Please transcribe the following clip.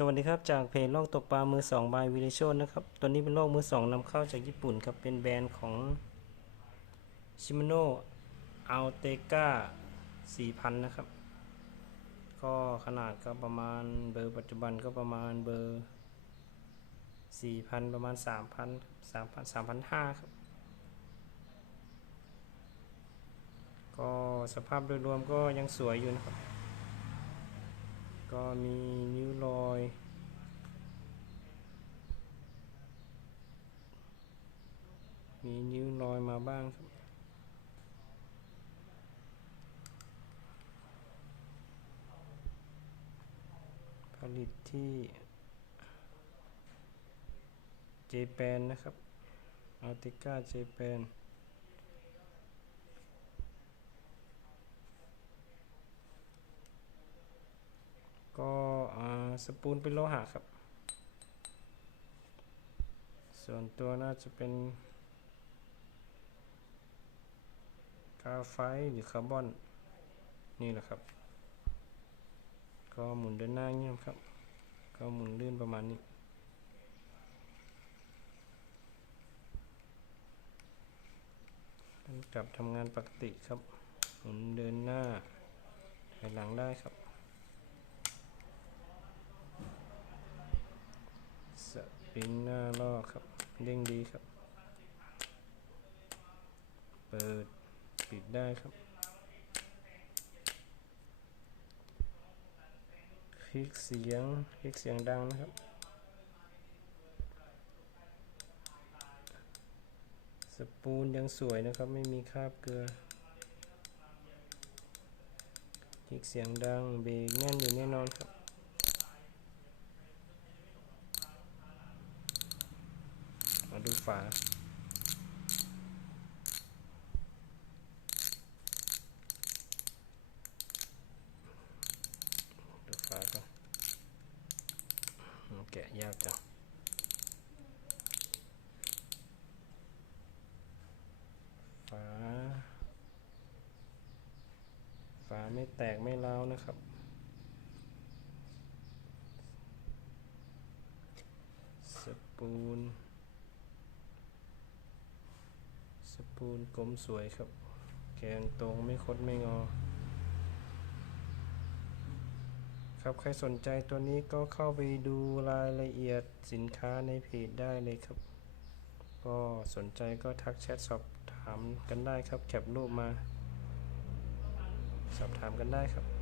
สวัสดีครับ จากเพจโลกตกปลามือสองบายวิลิโชนนะครับ ตัวนี้เป็นโลกมือสองนำเข้าจากญี่ปุ่นครับ เป็นแบรนด์ของชิมโนอัลเตกา4,000 นะครับ ก็ขนาดก็ประมาณเบอร์ปัจจุบันก็ประมาณเบอร์ 4,000 ประมาณ 3,000 3,000 3,500 ครับ ก็สภาพโดยรวมก็ยังสวยอยู่นะครับ ก็มีนิ้วรอย มีนิ้วรอยมาบ้างผลิตที่เจแปนนะครับอัลติก้าเจแปน ก็อ่า สปูนเป็นโลหะครับ ส่วนตัวน่าจะเป็นกาไฟต์หรือคาร์บอน นี่แหละครับ ก็หมุนเดินหน้าเงียบครับ ก็หมุนลื่นประมาณนี้กลับทำงานปกติครับ หมุนเดินหน้าถอยหลังได้ครับ สป ริงหน้าลอกครับเด้งดีครับ เปิดปิดได้ครับ คลิกเสียง คลิกเสียงดังนะครับ สปูนยังสวยนะครับ ไม่มีคราบเกลือ คลิกเสียงดังเบรกแน่นอยู่แน่นอนครับา ดูฝาฝาก่อนแกะยากจังฝาฝาไม่แตกไม่ร้านะครับสปูน สปูนกลมสวยครับ แกนตรงไม่คดไม่งอ ครับใครสนใจตัวนี้ก็เข้าไปดูรายละเอียดสินค้าในเพจได้เลยครับ ก็สนใจก็ทักแชทสอบถามกันได้ครับแคปรูปมา สอบถามกันได้ครับ